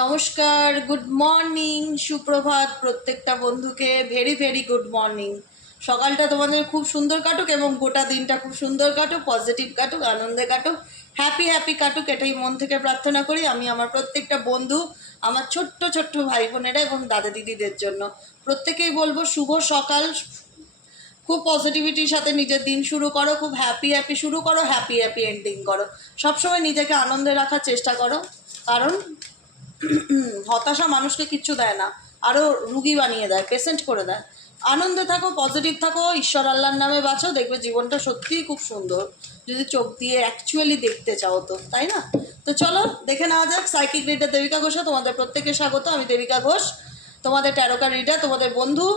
নমস্কার good morning সুপ্রভাত প্রত্যেকটা বন্ধুকে। ভেরি ভেরি গুড মর্নিং সকালটা তোমাদের খুব সুন্দর কাটুক এবং গোটা দিনটা খুব সুন্দর কাটুক পজিটিভ কাটুক, আনন্দে কাটুক। হ্যাপি হ্যাপি কাটুক, এটাই মন থেকে প্রার্থনা করি আমি আমার প্রত্যেকটা বন্ধু, আমার ছোট্ট ছোট্ট ভাই বোনেরা এবং দাদা দিদিদের জন্য। প্রত্যেকেই বলব শুভ সকাল। খুব পজিটিভিটির সাথে নিজের দিন শুরু করো, খুব হ্যাপি হ্যাপি শুরু করো হ্যাপি হ্যাপি এন্ডিং করো। সবসময় নিজেকে আনন্দে রাখার চেষ্টা করো। কারণ হতাশা মানুষকে কিচ্ছু দেয় না। আরও রুগী বানিয়ে দেয় পেশেন্ট করে দেয়। আনন্দে থাকো পজিটিভ থাকো, ঈশ্বর আল্লাহর নামে বাঁচো, দেখবে জীবনটা সত্যিই খুব সুন্দর। যদি চোখ দিয়ে অ্যাকচুয়ালি দেখতে চাও তো, তাই না? তো চলো, দেখে নেওয়া যাক। সাইকিক রিডার দেবিকা ঘোষা, তোমাদের প্রত্যেকে স্বাগত। আমি দেবিকা ঘোষ, তোমাদের ট্যারোকা রিডার তোমাদের বন্ধু।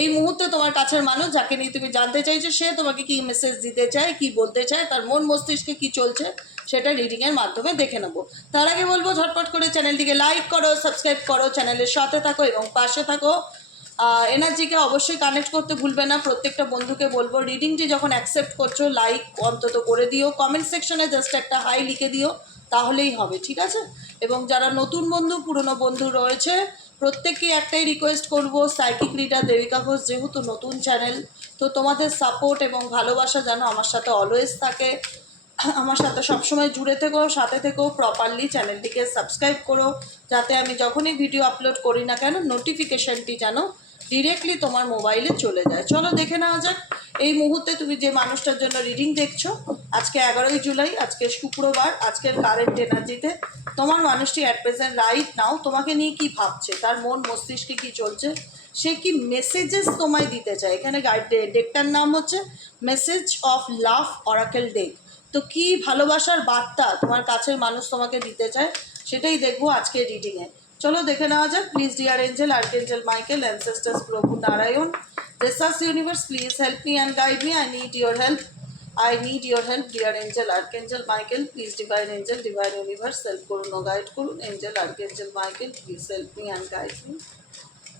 এই মুহূর্তে তোমার কাছের মানুষ, যাকে নিয়ে তুমি জানতে চাইছো, সে তোমাকে কি মেসেজ দিতে চায়, কি বলতে চায়, তার মন মস্তিষ্কে কি চলছে সেটা রিডিংয়ের মাধ্যমে দেখে নেব। তার আগে বলব, ঝটপট করে চ্যানেলটিকে লাইক করো সাবস্ক্রাইব করো, চ্যানেলের সাথে থাকো এবং পাশে থাকো। এনার্জিকে অবশ্যই কানেক্ট করতে ভুলবে না। প্রত্যেকটা বন্ধুকে বলব রিডিংটি যখন অ্যাকসেপ্ট করছ লাইক অন্তত করে দিও। কমেন্ট সেকশনে জাস্ট একটা হাই লিখে দিও, তাহলেই হবে, ঠিক আছে? এবং যারা নতুন বন্ধু, পুরনো বন্ধু রয়েছে, প্রত্যেককে একটাই রিকোয়েস্ট করব সাইকিক রিডার দেবিকা ঘোষ, যেহেতু নতুন চ্যানেল তো তোমাদের সাপোর্ট এবং ভালোবাসা যেন আমার সাথে অলওয়েজ থাকে। আমার সাথে সবসময় জুড়ে থেকো, সাথে থেকেও প্রপারলি চ্যানেলটিকে সাবস্ক্রাইব করো, যাতে আমি যখনই ভিডিও আপলোড করি না কেন নোটিফিকেশনটি যেন ডিরেক্টলি তোমার মোবাইলে চলে যায়। চলো দেখে নেওয়া যাক, এই মুহূর্তে তুমি যে মানুষটার জন্য রিডিং দেখছ, আজকে এগারোই জুলাই, আজকে শুক্রবার, আজকের কারেন্ট এনার্জিতে তোমার মানুষটি অ্যাট প্রেজেন্ট রাইট নাও তোমাকে নিয়ে কি ভাবছে? তার মন, মস্তিষ্কে কি চলছে? সে কি মেসেজেস তোমায় দিতে চায়? এখানে গাইড ডেকটার নাম হচ্ছে message of love oracle deck তো কি ভালোবাসার বার্তা তোমার কাছের মানুষ তোমাকে দিতে চায়, সেটাই দেখব আজকে রিডিংয়ে চলো দেখে নেওয়া যাক please dear angel archangel Michael ancestors প্রভু, Narayan. Racers universe please help me and guide me I need your help I need your help dear angel archangel Michael please divine angel divine universe help করুন ও guide করুন। Angel archangel Michael please help me and guide me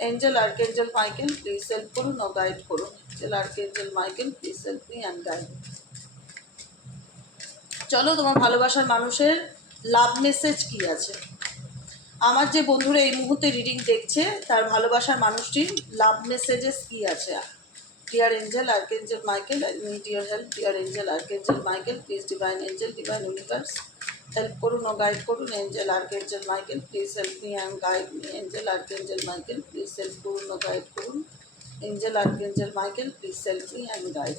angel archangel Michael please help করুন ও guide করুন। Angel archangel Michael please help me and guide চলো, তোমার ভালোবাসার মানুষের লাভ মেসেজ কি আছে? আমার যে বন্ধুরা এই মুহূর্তে রিডিং দেখছে, তার ভালোবাসার মানুষটির লাভ মেসেজেস কি আছে? Dear angel archangel Michael need your help dear angel archangel Michael please divine angel divine universe help করুন ও গাইড করুন angel archangel Michael please help me and guide me angel archangel Michael please help করুন ও guide করুন. Angel archangel Michael please help me and guide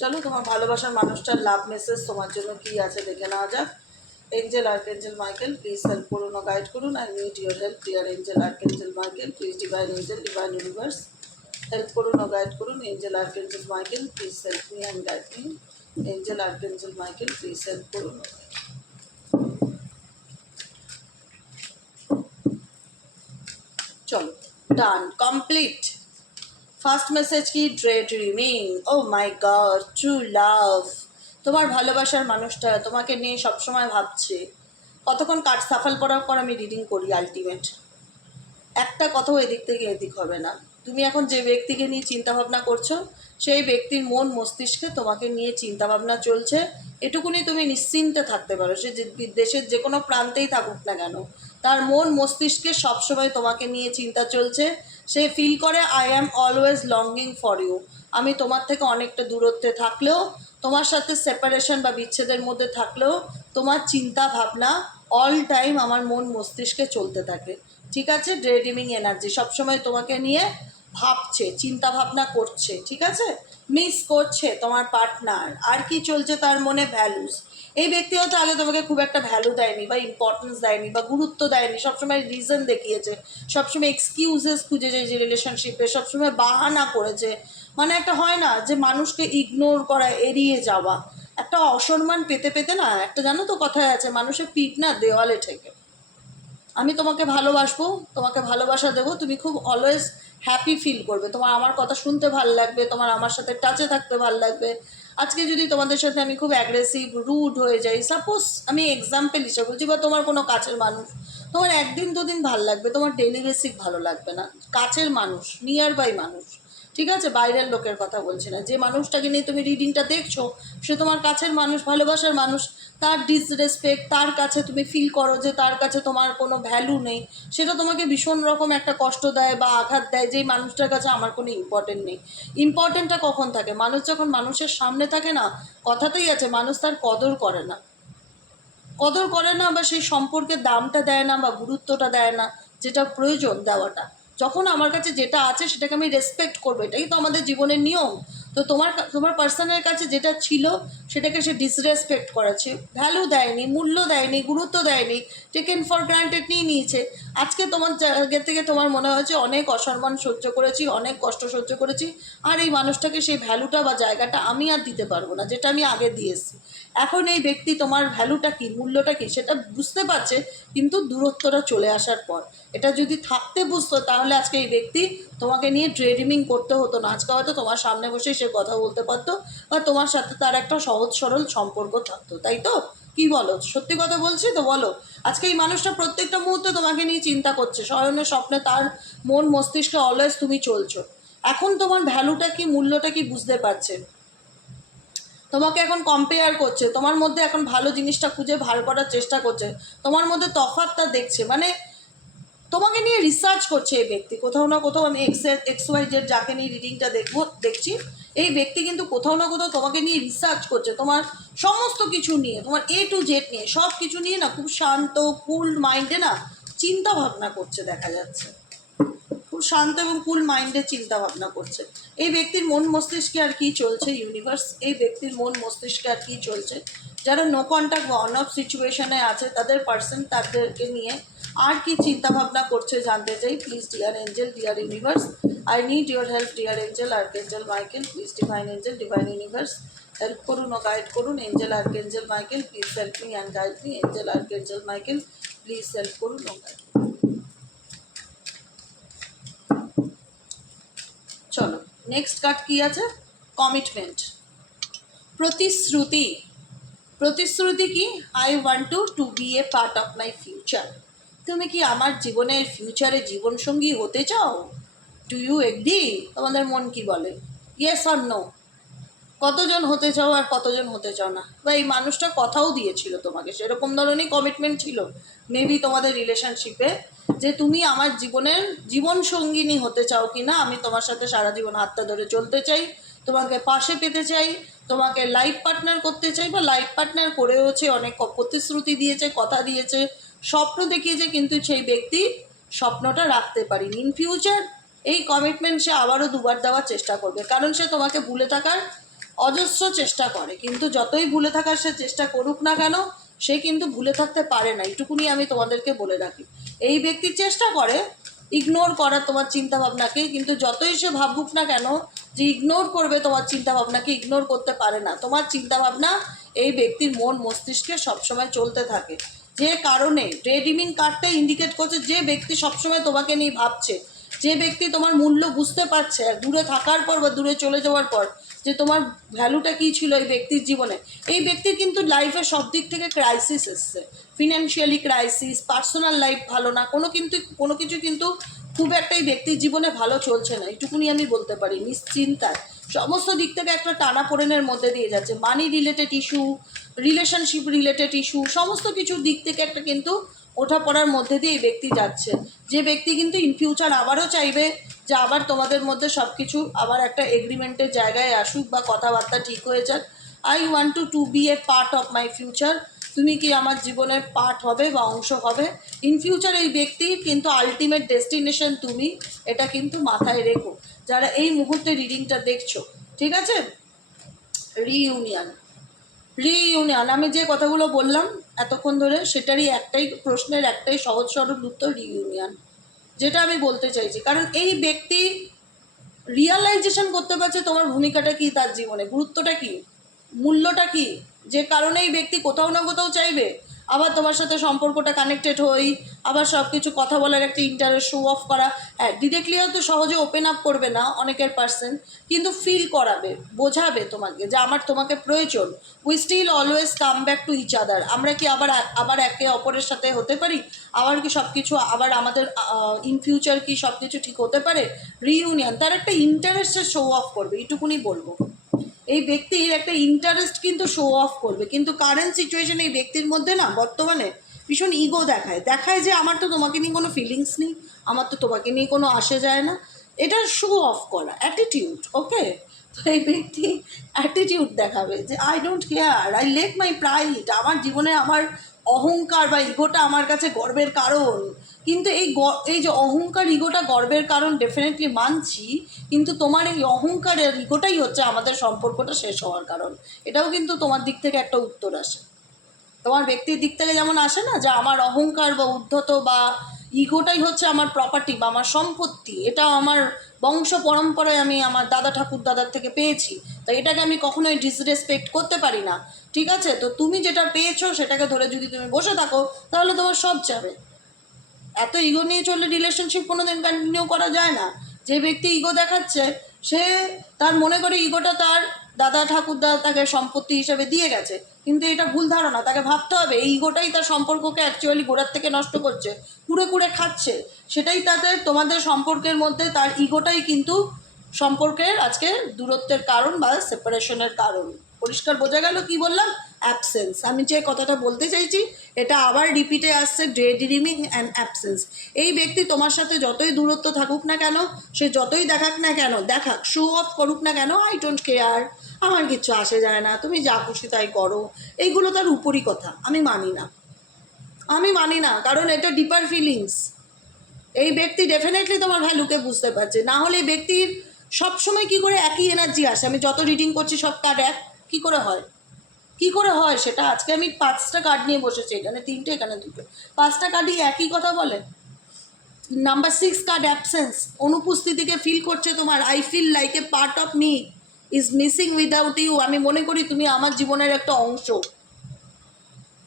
চলো, তোমার ভালোবাসার মানুষটার লাভ মেসেজ তোমার জন্য কি আছে দেখে নেওয়া যাক। Angel archangel Michael please help করুন গাইড করুন। I need your help dear angel archangel Michael please divine angel divine universe help করুন গাইড করুন। Angel archangel Michael please help me and guide me angel archangel Michael please help করুন চলো done complete first message কি? Dre dreaming oh my god true love তোমার ভালোবাসার মানুষটা, তোমাকে নিয়ে সবসময় ভাবছে। কতক্ষণ কাজ সাফল করার পর আমি রিডিং করি আলটিমেট একটা কথাও এদিক থেকে এদিক হবে না। তুমি এখন যে ব্যক্তিকে নিয়ে চিন্তাভাবনা করছ, সেই ব্যক্তির মন মস্তিষ্কে তোমাকে নিয়ে চিন্তাভাবনা চলছে। এটুকুনি তুমি নিশ্চিন্তে থাকতে পারো। সে দেশের যে কোনো প্রান্তেই থাকুক না কেন, তার মন মস্তিষ্কে সবসময় তোমাকে নিয়ে চিন্তা চলছে। সে ফিল করে I am always longing for you আমি তোমার থেকে অনেকটা দূরত্বে থাকলেও, তোমার সাথে সেপারেশন বা বিচ্ছেদের মধ্যে থাকলেও, তোমার চিন্তা ভাবনা অল টাইম আমার মন মস্তিষ্কে চলতে থাকে। ঠিক আছে? ড্রেডিমিং এনার্জি সবসময় তোমাকে নিয়ে ভাবছে, চিন্তা ভাবনা করছে, ঠিক আছে? মিস করছে তোমার পার্টনার আর কি চলছে তার মনে ভ্যালুস এই ব্যক্তিও তাহলে তোমাকে খুব একটা ভ্যালু দেয়নি বা ইম্পর্টেন্স দেয়নি বা গুরুত্ব দেয়নি, সবসময় রিজন দেখিয়েছে, সবসময় এক্সকিউজেস খুঁজেছে যে রিলেশনশিপে সবসময় বাহানা করেছে। মানে একটা হয় না যে মানুষকে ইগনোর করা, এড়িয়ে যাওয়া। একটা অসম্মান পেতে পেতে না, একটা জানো তো কথায় আছে, মানুষের পিঠ না দেওয়ালে ঠেকে। আমি তোমাকে ভালোবাসবো, তোমাকে ভালোবাসা দেবো, তুমি খুব অলওয়েজ হ্যাপি ফিল করবে। তোমার আমার কথা শুনতে ভালো লাগবে, তোমার আমার সাথে টাচে থাকতে ভালো লাগবে। আজকে যদি তোমাদের সাথে আমি খুব অ্যাগ্রেসিভ রুড হয়ে যাই সাপোজ আমি এক্সাম্পল হিসেবে বলছি, বা তোমার কোনো কাছের মানুষ, তোমার একদিন, দুদিন ভালো লাগবে, তোমার ডেলি বেসিক ভালো লাগবে না। কাছের মানুষ নিয়ার বাই মানুষ, ঠিক আছে? বাইরের লোকের কথা বলছি না। যে মানুষটাকে নিয়ে তুমি রিডিংটা দেখছ, সে তোমার কাছের মানুষ, ভালোবাসার মানুষ তার ডিসরেসপেক্ট তার কাছে তুমি ফিল করো যে তার কাছে তোমার কোনো ভ্যালু নেই। সেটা তোমাকে ভীষণ রকম একটা কষ্ট দেয় বা আঘাত দেয়, যেই মানুষটার কাছে আমার কোনো ইম্পর্টেন্ট নেই। ইম্পর্টেন্টটা কখন থাকে? মানুষ যখন মানুষের সামনে থাকে না, কথাতেই আছে, মানুষ তার কদর করে না। কদর করে না বা সেই সম্পর্কের দামটা দেয় না বা গুরুত্বটা দেয় না, যেটা প্রয়োজন দেওয়াটা। যখন আমার কাছে যেটা আছে, সেটাকে আমি রেসপেক্ট করব, এটাই তো আমাদের জীবনের নিয়ম। তো তোমার তোমার পার্সনের কাছে যেটা ছিল, সেটাকে সে ডিসরেসপেক্ট করেছে। ভ্যালু দেয়নি, মূল্য দেয়নি, গুরুত্ব দেয়নি টেকেন ফর গ্রান্টেড নিয়ে নিয়েছে। আজকে তোমার জায়গা থেকে তোমার মনে হয়েছে, অনেক অসম্মান সহ্য করেছি, অনেক কষ্ট সহ্য করেছি, আর এই মানুষটাকে সেই ভ্যালুটা বা জায়গাটা আমি আর দিতে পারব না, যেটা আমি আগে দিয়েছি। এখন এই ব্যক্তি তোমার ভ্যালুটা কী, মূল্যটা কী, সেটা বুঝতে পারছে, কিন্তু দূরত্বটা চলে আসার পর। এটা যদি থাকতে বুঝতো, তাহলে আজকে এই ব্যক্তি তোমাকে নিয়ে ড্রেডিমিং করতে হতো না। আজকে হয়তো তোমার সামনে বসে সে কথা বলতে পারতো বা তোমার সাথে তার একটা সহজ সরল সম্পর্ক থাকতো, তাই তো? কি বলো? সত্যি কথা বলছি তো বলো? আজকে এই মানুষটা প্রত্যেকটা মুহূর্তে তোমাকে নিয়ে চিন্তা করছে শয়নে স্বপ্নে তার মন মস্তিষ্কে অলওয়েজ তুমি চলছো। এখন তোমার ভ্যালুটা কি, মূল্যটা কি বুঝতে পারছে? তোমাকে এখন কম্পেয়ার করছে, তোমার মধ্যে এখন ভালো জিনিসটা খুঁজে ভালো করার চেষ্টা করছে, তোমার মধ্যে তফাতটা দেখছে মানে তোমাকে নিয়ে রিসার্চ করছে এই ব্যক্তি। কোথাও না কোথাও আমি এক্স এক্স ওয়াই জেড যাকে নিয়ে রিডিংটা দেখব, দেখছি। এই ব্যক্তি কিন্তু কোথাও না কোথাও তোমাকে নিয়ে রিসার্চ করছে। তোমার সমস্ত কিছু নিয়ে, তোমার এ টু জেড নিয়ে, সব কিছু নিয়ে না খুব শান্ত কুল মাইন্ডে না চিন্তা ভাবনা করছে দেখা যাচ্ছে। খুব শান্ত এবং কুল মাইন্ডে চিন্তা ভাবনা করছে। এই ব্যক্তির মন মস্তিষ্কে আর কি চলছে ইউনিভার্স এই ব্যক্তির মন মস্তিষ্কে আর কি চলছে? যারা নো কন্ট্যাক্ট বা অন অফ সিচুয়েশনে আছে, তাদের পার্সন তাদেরকে নিয়ে আর কি চিন্তা ভাবনা করছে জানতে চাই? Please dear angel dear universe I need your help dear angel archangel Michael please divine angel divine universe help করুন ও গাইড করুন। Angel archangel Michael please help me and guide me angel archangel Michael please help করুন ও guide চলো next card কি আছে? Commitment প্রতিশ্রুতি। প্রতিশ্রুতি কি? I want to to be a part of my future তুমি কি আমার জীবনের ফিউচারে জীবনসঙ্গী হতে চাও? টু ইউ এগ্রি তোমাদের মন কি বলে? ইয়েস অর নো কতজন হতে চাও আর কতজন হতে চাও না? বা এই মানুষটা কথাও দিয়েছিল তোমাকে, সেরকম ধরনের কমিটমেন্ট ছিল? মেবি তোমাদের রিলেশনশিপে যে তুমি আমার জীবনের জীবন সঙ্গিনী হতে চাও কি না, আমি তোমার সাথে সারা জীবন হাতটা ধরে চলতে চাই, তোমাকে পাশে পেতে চাই, তোমাকে লাইফ পার্টনার করতে চাই বা লাইফ পার্টনার করেওছে, অনেক প্রতিশ্রুতি দিয়েছে, কথা দিয়েছে স্বপ্ন দেখিয়েছে কিন্তু সেই ব্যক্তি স্বপ্নটা রাখতে পারিনি। ইন ফিউচার এই কমিটমেন্ট সে আবারও দুবার দেওয়ার চেষ্টা করবে। কারণ সে তোমাকে ভুলে থাকার অজস্র চেষ্টা করে। কিন্তু যতই ভুলে থাকার সে চেষ্টা করুক না কেন, সে কিন্তু ভুলে থাকতে পারে না। এইটুকুনি আমি তোমাদেরকে বলে রাখি। এই ব্যক্তি চেষ্টা করে ইগনোর করার তোমার চিন্তা ভাবনাকে কিন্তু যতই সে ভাবুক না কেন যে ইগনোর করবে তোমার চিন্তা ভাবনাকে ইগনোর করতে পারে না। তোমার চিন্তা ভাবনা এই ব্যক্তির মন মস্তিষ্কে সবসময় চলতে থাকে। যে কারণে রেডিমিং কার্ডটা ইন্ডিকেট করছে যে ব্যক্তি সবসময় তোমাকে নিয়ে ভাবছে, যে ব্যক্তি তোমার মূল্য বুঝতে পারছে দূরে থাকার পর বা দূরে চলে যাওয়ার পর যে তোমার ভ্যালুটা কী ছিল এই ব্যক্তির জীবনে, এই ব্যক্তির কিন্তু লাইফে সব দিক থেকে ক্রাইসিস এসছে। ফিনান্সিয়ালি ক্রাইসিস পার্সোনাল লাইফ ভালো না, কোনো কিন্তু, কোনো কিছু কিন্তু খুব একটা এই ব্যক্তির জীবনে ভালো চলছে না, এইটুকুনি আমি বলতে পারি। নিশ্চিন্তায় সমস্ত দিক থেকে একটা টানা টানাপোড়েনের মধ্যে দিয়ে যাচ্ছে। Money related issue relationship related issue সমস্ত কিছুর দিক থেকে একটা কিন্তু ওঠা পড়ার মধ্যে দিয়ে এই ব্যক্তি যাচ্ছে। যে ব্যক্তি কিন্তু ইন ফিউচার আবারও চাইবে যে আবার তোমাদের মধ্যে সব কিছু আবার একটা এগ্রিমেন্টের জায়গায় আসুক বা কথাবার্তা ঠিক হয়ে যাক। I want to to be a part of my future তুমি কি আমার জীবনের পার্ট হবে বা অংশ হবে? ইন ফিউচার এই ব্যক্তি কিন্তু আলটিমেট ডেস্টিনেশন তুমি, এটা কিন্তু মাথায় রেখো। যারা এই মুহূর্তে রিডিংটা দেখছ, ঠিক আছে? রিইউনিয়ন রিইউনিয়ন আমি যে কথাগুলো বললাম এতক্ষণ ধরে, সেটারই একটাই প্রশ্নের একটাই সহজ সরল উত্তর রিইউনিয়ন যেটা আমি বলতে চাইছি, কারণ এই ব্যক্তি রিয়ালাইজেশন করতে পারছে তোমার ভূমিকাটা কি তার জীবনে? গুরুত্বটা কি? মূল্যটা কি? যে কারণে এই ব্যক্তি কোথাও না কোথাও চাইবে। আবার তোমার সাথে সম্পর্কটা কানেক্টেড হই, আবার সব কিছু কথা বলার একটা ইন্টারেস্ট শো অফ করা। হ্যাঁ ডিরেক্টলি হয়তো সহজে ওপেন আপ করবে না অনেকের পার্সন কিন্তু ফিল করাবে, বোঝাবে তোমাকে যে আমার তোমাকে প্রয়োজন। We still always come back to each other আমরা কি আবার আবার একে অপরের সাথে হতে পারি? আবার কি সব কিছু আবার আমাদের ইন ফিউচার কি সব কিছু ঠিক হতে পারে? রিইউনিয়ন তার একটা ইন্টারেস্টের শো অফ করবে, এইটুকুনি বলব। এই ব্যক্তির একটা ইন্টারেস্ট কিন্তু শো অফ করবে। কিন্তু কারেন্ট সিচুয়েশন এই ব্যক্তির মধ্যে না, বর্তমানে ভীষণ ইগো দেখায়। দেখায় যে আমার তো তোমাকে নিয়ে কোনো ফিলিংস নেই, আমার তো তোমাকে নিয়ে কোনো আসে যায় না। এটা শো অফ করা অ্যাটিটিউড ওকে তো এই ব্যক্তি অ্যাটিটিউড দেখাবে যে I don't care I like my pride আমার জীবনে আমার অহংকার বা ইগোটা আমার কাছে গর্বের কারণ। কিন্তু এই এই যে অহংকার ইগোটা গর্বের কারণ ডেফিনেটলি মানছি, কিন্তু তোমার এই অহংকারের ইগোটাই হচ্ছে আমাদের সম্পর্কটা শেষ হওয়ার কারণ। এটাও কিন্তু তোমার দিক থেকে একটা উত্তর আসে। তোমার ব্যক্তির দিক থেকে যেমন আসে না, যে আমার অহংকার বা উদ্ধত বা ইগোটাই হচ্ছে আমার প্রপার্টি বা আমার সম্পত্তি, এটা আমার বংশ পরম্পরায় আমি আমার দাদা ঠাকুর দাদার থেকে পেয়েছি। তো এটাকে আমি কখনোই ডিসরেসপেক্ট করতে পারি না। ঠিক আছে? তো তুমি যেটা পেয়েছ সেটাকে ধরে যদি তুমি বসে থাকো, তাহলে তোমার সব যাবে। এত ইগো নিয়ে চললে রিলেশনশিপ কোনো দিন কন্টিনিউ করা যায় না। যে ব্যক্তি ইগো দেখাচ্ছে, সে তার মনে করে ইগোটা তার দাদা ঠাকুরদা তাকে সম্পত্তি হিসেবে দিয়ে গেছে। কিন্তু এটা ভুল ধারণা, তাকে ভাবতে হবে এই ইগোটাই তার সম্পর্ককে অ্যাকচুয়ালি গোড়ার থেকে নষ্ট করছে, কুড়ে কুড়ে খাচ্ছে। সেটাই তাদের তোমাদের সম্পর্কের মধ্যে তার ইগোটাই কিন্তু সম্পর্কের আজকে দূরত্বের কারণ বা সেপারেশনের কারণ। পরিষ্কার বোঝা গেল কি বললাম? অ্যাবসেন্স আমি যে কথাটা বলতে চাইছি, এটা আবার রিপিটে আসছে ডে ড্রিমিং অ্যান্ড অ্যাবসেন্স এই ব্যক্তি তোমার সাথে যতই দূরত্ব থাকুক না কেন, সে যতই দেখাক না কেন, দেখাক শো অফ করুক না কেন আই ডোন্ট কেয়ার আমার কিচ্ছু আসে যায় না, তুমি যা খুশি তাই করো। এইগুলো তার উপরই কথা, আমি মানি না। আমি মানি না, কারণ এটা ডিপার ফিলিংস এই ব্যক্তি ডেফিনেটলি তোমার ভ্যালুকে বুঝতে পারছে। না হলে ব্যক্তির সবসময় কি করে একই এনার্জি আসে? আমি যত রিডিং করছি, সব কার্ড এক, কী করে হয়? কি করে হয় সেটা? আজকে আমি পাঁচটা কার্ড নিয়ে বসেছি এখানে, তিনটে, এখানে দুটো। পাঁচটা কার্ডই একই কথা বলে? নাম্বার সিক্স কার্ড অ্যাবসেন্স অনুপস্থিতিকে ফিল করছে তোমার। I feel like a part of me is missing without you আমি মনে করি তুমি আমার জীবনের একটা অংশ।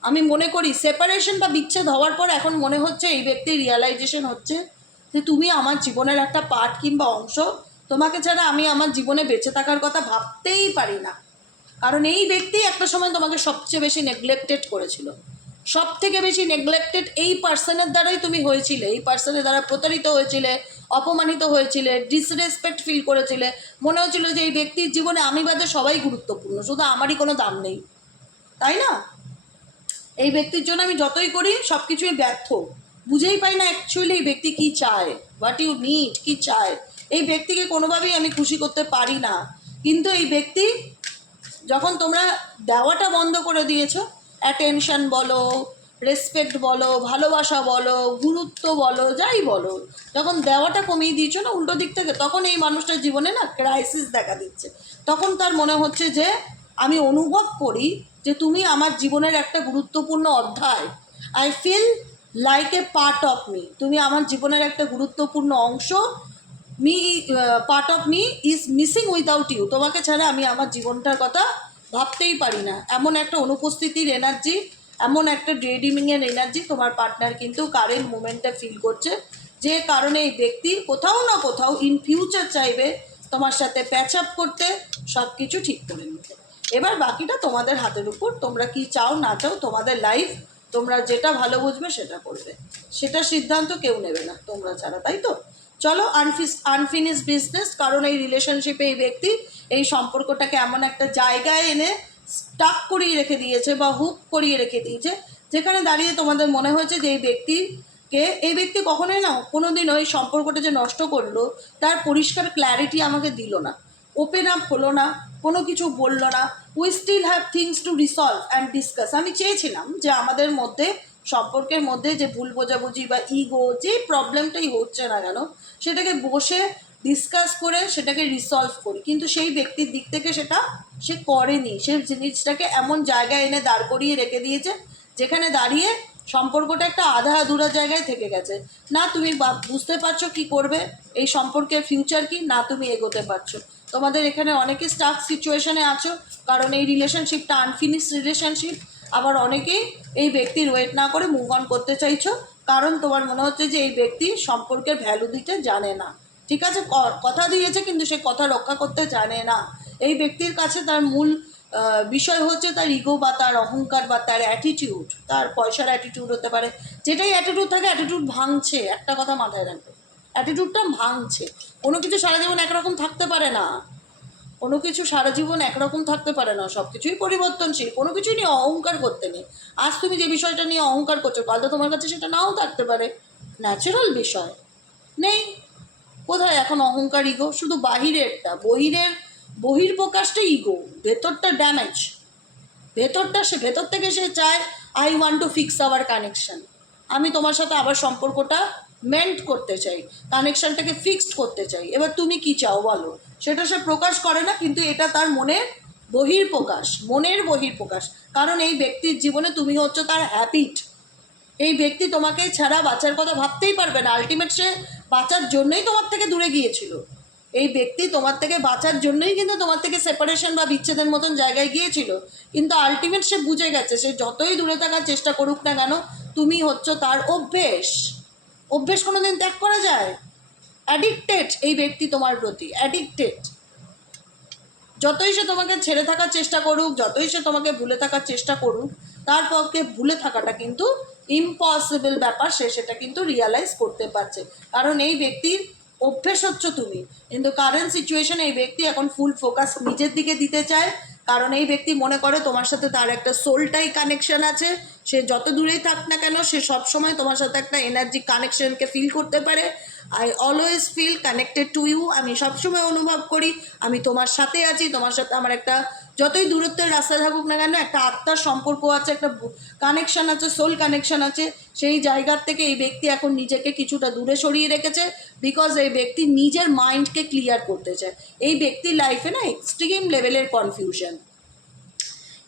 আমি মনে করি সেপারেশন বা বিচ্ছেদ হওয়ার পর এখন মনে হচ্ছে এই ব্যক্তির রিয়ালাইজেশন হচ্ছে যে তুমি আমার জীবনের একটা পার্ট কিংবা অংশ। তোমাকে ছাড়া আমি আমার জীবনে বেঁচে থাকার কথা ভাবতেই পারি না। কারণ এই ব্যক্তি একটা সময় তোমাকে সবচেয়ে বেশি নেগলেক্টেড করেছিল। সব থেকে বেশি নেগলেক্টেড এই পার্সনের দ্বারাই তুমি হয়েছিলে। এই পার্সনের দ্বারা প্রতারিত হয়েছিলে, অপমানিত হয়েছিলে ডিসরেসপেক্ট ফিল করেছিলে। মনে হচ্ছিল যে এই ব্যক্তির জীবনে আমি বাদে সবাই গুরুত্বপূর্ণ, শুধু আমারই কোনো দাম নেই। তাই না? এই ব্যক্তির জন্য আমি যতই করি সব কিছুই ব্যর্থ। বুঝেই পাই না অ্যাকচুয়ালি এই ব্যক্তি কী চায়। হোয়াট ইউ নিড কী চায়? এই ব্যক্তিকে কোনোভাবেই আমি খুশি করতে পারি না। কিন্তু এই ব্যক্তি যখন তোমরা দেওয়াটা বন্ধ করে দিয়েছ অ্যাটেনশন বলো রেসপেক্ট বলো, ভালোবাসা বলো, গুরুত্ব বলো, যাই বলো, যখন দেওয়াটা কমিয়ে দিয়েছ না, উল্টো দিক থেকে, তখন এই মানুষটার জীবনে না ক্রাইসিস দেখা দিচ্ছে। তখন তার মনে হচ্ছে যে, আমি অনুভব করি যে তুমি আমার জীবনের একটা গুরুত্বপূর্ণ অধ্যায়। I feel like a part of me তুমি আমার জীবনের একটা গুরুত্বপূর্ণ অংশ me part of me is missing without you তোমাকে ছাড়া আমি আমার জীবনটার কথা ভাবতেই পারি না। এমন একটা অনুপস্থিতির এনার্জি এমন একটা ড্রেডিমিংয়ের এনার্জি তোমার পার্টনার কিন্তু কারেন্ট মুমেন্টে ফিল করছে। যে কারণে এই ব্যক্তি কোথাও না কোথাও ইন ফিউচার চাইবে তোমার সাথে প্যাচ আপ করতে সব কিছু ঠিক করে নিতে। এবার বাকিটা তোমাদের হাতের উপর, তোমরা কি চাও না চাও, তোমাদের লাইফ তোমরা যেটা ভালো বুঝবে সেটা করবে। সেটা সিদ্ধান্ত কেউ নেবে না, তোমরা ছাড়া, তাই তো? চলো আনফিস আনফিনিশ বিজনেস কারণ এই রিলেশনশিপে এই ব্যক্তি এই সম্পর্কটাকে এমন একটা জায়গায় এনে স্টাক করিয়ে রেখে দিয়েছে বা হুক করিয়ে রেখে দিয়েছে, যেখানে দাঁড়িয়ে তোমাদের মনে হয়েছে যে এই ব্যক্তিকে, এই ব্যক্তি কখনোই না কোনো কোনোদিনও এই সম্পর্কটা যে নষ্ট করল, তার পরিষ্কার ক্ল্যারিটি আমাকে দিল না ওপেন আপ হলো না, কোনো কিছু বলল না we still have things to resolve and discuss আমি চেয়েছিলাম যে আমাদের মধ্যে, সম্পর্কের মধ্যে যে ভুল বোঝাবুঝি বা ইগো যে প্রবলেমটাই হচ্ছে না কেন সেটাকে বসে ডিসকাস করে সেটাকে রিসলভ করি। কিন্তু সেই ব্যক্তির দিক থেকে সেটা সে করেনি। সে জিনিসটাকে এমন জায়গায় এনে দাঁড় করিয়ে রেখে দিয়েছে, যেখানে দাঁড়িয়ে সম্পর্কটা একটা আধা আধুরা জায়গায় থেকে গেছে। না তুমি বুঝতে পারছ কি করবে? এই সম্পর্কের ফিউচার কি? না তুমি এগোতে পারছ। তোমাদের এখানে অনেকে স্টাক সিচুয়েশনে আছো, কারণ এই রিলেশনশিপটা আনফিনিশ রিলেশনশিপ আবার অনেকেই এই ব্যক্তির ওয়েট না করে মুভ অন করতে চাইছো কারণ তোমার মনে হচ্ছে যে এই ব্যক্তি সম্পর্কের ভ্যালু দিতে জানে না। ঠিক আছে? কথা দিয়েছে কিন্তু সে কথা রক্ষা করতে জানে না। এই ব্যক্তির কাছে তার মূল বিষয় হচ্ছে তার ইগো বা তার অহংকার বা তার অ্যাটিটিউড তার পয়সার অ্যাটিটিউড হতে পারে। যেটাই অ্যাটিটিউড থাকে অ্যাটিটিউড ভাঙছে। একটা কথা মাথায় রাখবে। অ্যাটিটিউডটা ভাঙছে। কোনো কিছু সারা জীবন একরকম থাকতে পারে না। কোনো কিছু সারা জীবন একরকম থাকতে পারে না সব কিছুই পরিবর্তনশীল, কোনো কিছুই নিয়ে অহংকার করতে নেই। আজ তুমি যে বিষয়টা নিয়ে অহংকার করছ, কাল তো তোমার কাছে সেটা নাও থাকতে পারে। ন্যাচারাল বিষয়। নেই। কোথায় এখন অহংকার ইগো শুধু বাহিরেরটা। বহিরের বহির প্রকাশটা ইগো ভেতরটা ড্যামেজ ভেতরটা সে, ভেতর থেকে সে চায় I want to fix our connection আমি তোমার সাথে আবার সম্পর্কটা মেন্ট করতে চাই। কানেকশানটাকে ফিক্সড করতে চাই। এবার তুমি কি চাও বলো? সেটা সে প্রকাশ করে না, কিন্তু এটা তার মনের বহির প্রকাশ মনের বহির প্রকাশ কারণ এই ব্যক্তির জীবনে তুমি হচ্ছ তার হ্যাবিট এই ব্যক্তি তোমাকে ছাড়া বাঁচার কথা ভাবতেই পারবে না। আলটিমেট সে বাঁচার জন্যই তোমার থেকে দূরে গিয়েছিল। এই ব্যক্তি তোমার থেকে বাঁচার জন্যই কিন্তু তোমার থেকে সেপারেশন বা বিচ্ছেদের মতন জায়গায় গিয়েছিল। কিন্তু আলটিমেট সে বুঝে গেছে, সে যতই দূরে থাকার চেষ্টা করুক না কেন, তুমি হচ্ছ তার অভ্যেস। অভ্যেস কোনো দিন ত্যাগ করা যায়? অ্যাডিক্টেড এই ব্যক্তি তোমার প্রতি অ্যাডিক্টেড যতই সে তোমাকে ছেড়ে থাকার চেষ্টা করুক, যতই সে তোমাকে ভুলে থাকার চেষ্টা করুক, তার পক্ষে ভুলে থাকাটা কিন্তু ইম্পসিবল ব্যাপার, সে সেটা কিন্তু রিয়ালাইজ করতে পারছে। কারণ এই ব্যক্তির অভ্যেস হচ্ছ তুমি। কিন্তু কারেন্ট সিচুয়েশনে এই ব্যক্তি এখন ফুল ফোকাস নিজের দিকে দিতে চায়। কারণ এই ব্যক্তি মনে করে তোমার সাথে তার একটা সোলটাই কানেকশন আছে। সে যত দূরেই থাক না কেন, সে সবসময় তোমার সাথে একটা এনার্জি কানেকশনকে ফিল করতে পারে। I always feel connected to you আমি সবসময় অনুভব করি, আমি তোমার সাথে আছি, তোমার সাথে আমার একটা যতই দূরত্বের রাস্তা থাকুক না কেন, একটা আত্মার সম্পর্ক আছে, একটা কানেকশন আছে সোল কানেকশন আছে। সেই জায়গার থেকে এই ব্যক্তি এখন নিজেকে কিছুটা দূরে সরিয়ে রেখেছে বিকজ এই ব্যক্তি নিজের মাইন্ডকে ক্লিয়ার করতে চায়। এই ব্যক্তির লাইফে না এক্সট্রিম লেভেলের কনফিউশন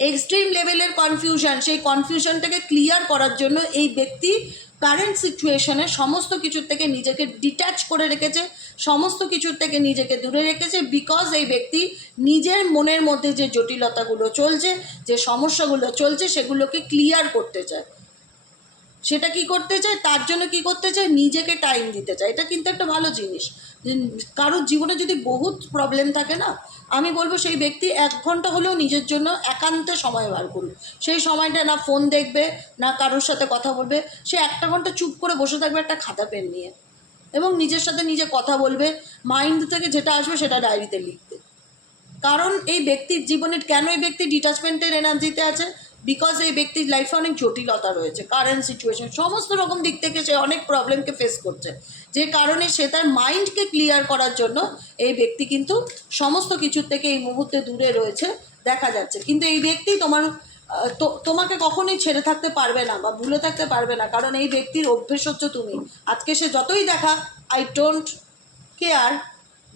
এক্সট্রিম লেভেলের কনফিউশন সেই কনফিউশনটাকে ক্লিয়ার করার জন্য এই ব্যক্তি কারেন্ট সিচুয়েশনে সমস্ত কিছুর থেকে নিজেকে ডিট্যাচ করে রেখেছে, সমস্ত কিছুর থেকে নিজেকে দূরে রেখেছে বিকজ এই ব্যক্তি নিজের মনের মধ্যে যে জটিলতাগুলো চলছে, যে সমস্যাগুলো চলছে, সেগুলোকে ক্লিয়ার করতে চায়। সেটা কি করতে চায়? তার জন্য কি করতে চায়? নিজেকে টাইম দিতে চায়। এটা কিন্তু একটা ভালো জিনিস। কারোর জীবনে যদি বহুত প্রবলেম থাকে না, আমি বলব সেই ব্যক্তি এক ঘণ্টা হলেও নিজের জন্য একান্তে সময় বার করুন। সেই সময়টা না ফোন দেখবে, না কারোর সাথে কথা বলবে, সে একটা ঘণ্টা চুপ করে বসে থাকবে একটা খাতা পেন নিয়ে। এবং নিজের সাথে নিজে কথা বলবে মাইন্ড থেকে যেটা আসবে সেটা ডায়েরিতে লিখবে। কারণ এই ব্যক্তির জীবনের, কেন এই ব্যক্তি ডিটাচমেন্টের এনার্জিতে আছে? বিকজ এই ব্যক্তির লাইফে অনেক জটিলতা রয়েছে কারেন্ট সিচুয়েশন সমস্ত রকম দিক থেকে সে অনেক প্রবলেমকে ফেস করছে। যে কারণে সে তার মাইন্ডকে ক্লিয়ার করার জন্য এই ব্যক্তি কিন্তু সমস্ত কিছুর থেকে এই মুহূর্তে দূরে রয়েছে, দেখা যাচ্ছে। কিন্তু এই ব্যক্তি তোমার তো, তোমাকে কখনোই ছেড়ে থাকতে পারবে না বা ভুলে থাকতে পারবে না। কারণ এই ব্যক্তির অভ্যেস হচ্ছে তুমি। আজকে সে যতই দেখা আই ডোন্ট কেয়ার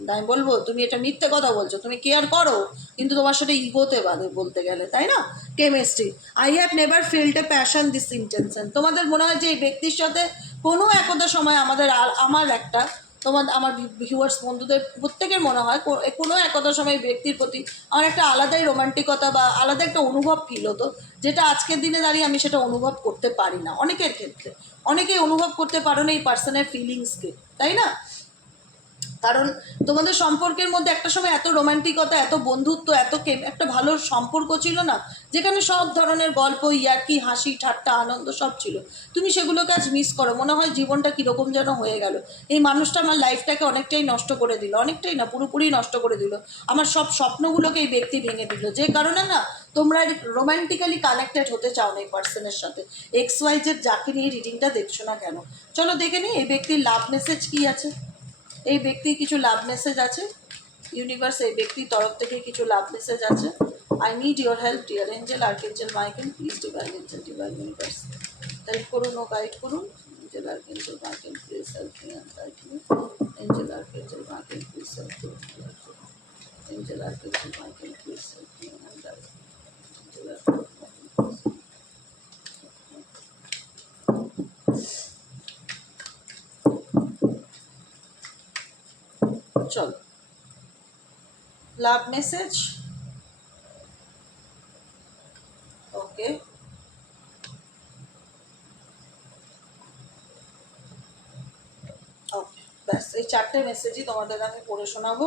আমি বলব, তুমি এটা মিথ্যে কথা বলছো, তুমি কেয়ার করো, কিন্তু তোমার সাথে ইগোতে বাদে বলতে গেলে, তাই না? Chemistry I have never felt a passion this intention তোমাদের মনে হয় যে এই ব্যক্তির সাথে কোনো একতা সময় আমাদের আর- আমার একটা, তোমার, আমার ভিউয়ার্স বন্ধুদের, প্রত্যেকের মনে হয় কোনো একতা সময় ব্যক্তির প্রতি আমার একটা আলাদাই রোমান্টিকতা বা আলাদা একটা অনুভব ফিল হতো, যেটা আজকের দিনে দাঁড়িয়ে আমি সেটা অনুভব করতে পারি না, অনেকের ক্ষেত্রে। অনেকেই অনুভব করতে পারো না এই পার্সনের ফিলিংসকে তাই না? কারণ তোমাদের সম্পর্কের মধ্যে একটা সময় এত রোমান্টিকতা, এত বন্ধুত্ব, এত একটা ভালো সম্পর্ক ছিল না, যেখানে সব ধরনের গল্প, ইয়ার্কি, হাসি, ঠাট্টা, আনন্দ সব ছিল। তুমি সেগুলোকে আজ মিস করো। মনে হয় জীবনটা কীরকম যেন হয়ে গেল। এই মানুষটা আমার লাইফটাকে অনেকটাই নষ্ট করে দিল। অনেকটাই না, পুরোপুরি নষ্ট করে দিল। আমার সব স্বপ্নগুলোকে এই ব্যক্তি ভেঙে দিল। যে কারণে না, তোমরা রোম্যান্টিক্যালি কানেক্টেড হতে চাও না এই পার্সনের সাথে। এক্স ওয়াইজের যাকে নিয়ে রিডিংটা দেখছ না কেন? চলো দেখে নিই এই ব্যক্তির লাভ মেসেজ কী আছে। এই ব্যক্তির কিছু লাভ মেসেজ আছে। ইউনিভার্স এই ব্যক্তির তরফ থেকে কিছু লাভ মেসেজ আছে। I need your help dear angel archangel Michael please divine angel divine universe help করুন ও গাইড করুন। Angel archangel Michael please help me and guide me angel archangel Michael please help me angel Michael please help me and চলো। Love message ওকে ওকে ব্যাস, এই চারটে মেসেজই তোমাদের আমি পড়ে শোনাবো।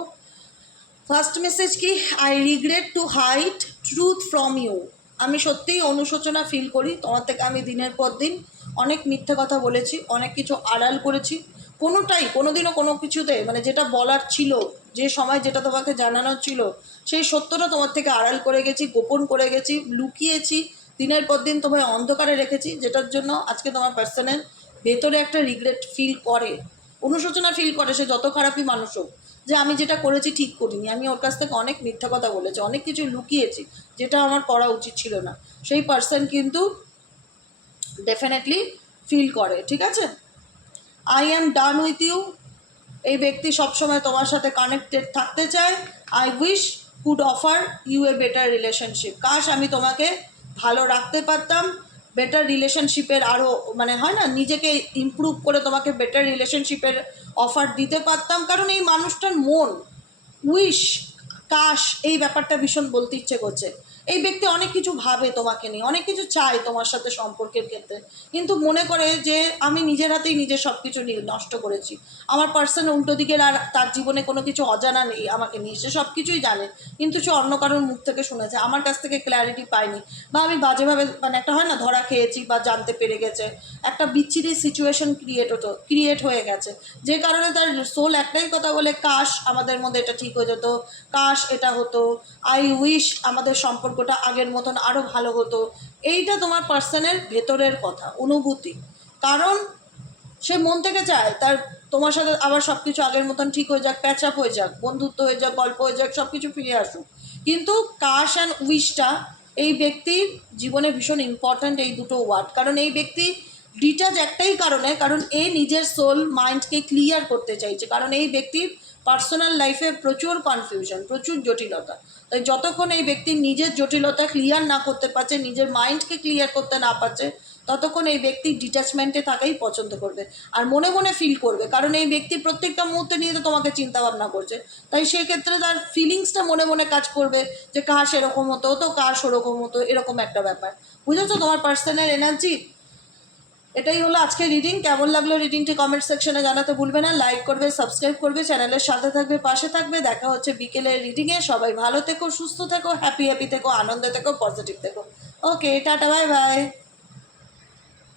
ফার্স্ট মেসেজ কি? I regret to hide truth from you আমি সত্যিই অনুশোচনা ফিল করি। তোমার থেকে আমি দিনের পর দিন অনেক মিথ্যে কথা বলেছি, অনেক কিছু আড়াল করেছি। কোনোটাই, কোনোদিনও কোনো কিছুতে মানে যেটা বলার ছিল, যে সময় যেটা তোমাকে জানানোর ছিল, সেই সত্যটা তোমার থেকে আড়াল করে গেছি, গোপন করে গেছি, লুকিয়েছি, দিনের পর দিন তোমায় অন্ধকারে রেখেছি, যেটার জন্য আজকে তোমার পার্সনের ভেতরে একটা রিগ্রেট ফিল করে। অনুশোচনা ফিল করে, সে যত খারাপই মানুষ হোক, যে আমি যেটা করেছি ঠিক করিনি, আমি ওর কাছ থেকে অনেক মিথ্যা কথা বলেছি, অনেক কিছু লুকিয়েছি, যেটা আমার করা উচিত ছিল না। সেই পার্সন কিন্তু ডেফিনেটলি ফিল করে, ঠিক আছে? I am done with you এই ব্যক্তি সবসময় তোমার সাথে কানেক্টেড থাকতে চায়। I wish could offer you a better relationship কাশ, আমি তোমাকে ভালো রাখতে পারতাম। বেটার রিলেশনশিপের আরও মানে হয় না, নিজেকে ইমপ্রুভ করে তোমাকে বেটার রিলেশনশিপের অফার দিতে পারতাম। কারণ এই মানুষটার মন উইশ কাশ, এই ব্যাপারটা ভীষণ বলতে ইচ্ছে করছে। এই ব্যক্তি অনেক কিছু ভাবে তোমাকে নিয়ে, অনেক কিছু চায় তোমার সাথে সম্পর্কের ক্ষেত্রে। কিন্তু মনে করে যে আমি নিজের হাতেই নিজের সব কিছু নষ্ট করেছি। আমার পার্সন উল্টো দিকের আর তার জীবনে কোনো কিছু অজানা নেই, আমাকে নিয়ে। সে সব কিছুই জানে, কিন্তু সে অন্য কারোর মুখ থেকে শুনেছে। আমার কাছ থেকে ক্ল্যারিটি পায়নি বা আমি বাজেভাবে মানে একটা হয় না, ধরা খেয়েছি বা জানতে পেরে গেছে। একটা বিচ্ছিরি সিচুয়েশন ক্রিয়েট হতো ক্রিয়েট হয়ে গেছে। যে কারণে তার সোল একটাই কথা বলে, কাশ, আমাদের মধ্যে এটা ঠিক হয়ে যেত। কাশ, এটা হতো। আই উইশ আমাদের সম্পর্কটা আগের মতন আরও ভালো হতো। এইটা তোমার পার্সনের ভেতরের কথা, অনুভূতি। কারণ সে মন থেকে চায়, তার তোমার সাথে আবার সব কিছু আগের মতন ঠিক হয়ে যাক প্যাচ আপ হয়ে যাক, বন্ধুত্ব হয়ে যাক, গল্প হয়ে যাক সব কিছু ফিরে আসুক। কিন্তু কাশ অ্যান্ড উইশটা এই ব্যক্তির জীবনে ভীষণ ইম্পর্ট্যান্ট এই দুটো ওয়ার্ড কারণ এই ব্যক্তি ডিটাচ একটাই কারণে, কারণ এ নিজের সোল মাইন্ডকে ক্লিয়ার করতে চাইছে। কারণ এই ব্যক্তির পার্সোনাল লাইফে প্রচুর কনফিউশন প্রচুর জটিলতা। তাই যতক্ষণ এই ব্যক্তি নিজের জটিলতা ক্লিয়ার না করতে পারছে, নিজের মাইন্ডকে ক্লিয়ার করতে না পারছে, ততক্ষণ এই ব্যক্তি ডিট্যাচমেন্টে থাকাই পছন্দ করবে আর মনে মনে ফিল করবে। কারণ এই ব্যক্তি প্রত্যেকটা মুহূর্তে নিয়ে তো তোমাকে চিন্তা ভাবনা করছে। তাই সেক্ষেত্রে তার ফিলিংসটা মনে মনে কাজ করবে যে কাশ এরকম হতো? তো কাশ ওরকম হতো? এরকম একটা ব্যাপার। বুঝেছ? তোমার পার্সোনাল এনার্জি এটাই হলো আজকে রিডিং কেমন লাগল রিডিংটি কমেন্ট সেকশনে জানাতে ভুলবে না। লাইক করবে সাবস্ক্রাইব করবে চ্যানেলের সাথে থাকবে, পাশে থাকবে। দেখা হচ্ছে বিকেলের রিডিংয়ে সবাই ভালো থেকো, সুস্থ থেকো হ্যাপি হ্যাপি থেকো, আনন্দে থেকো পজিটিভ থেকো। ওকে টাটা বাই বাই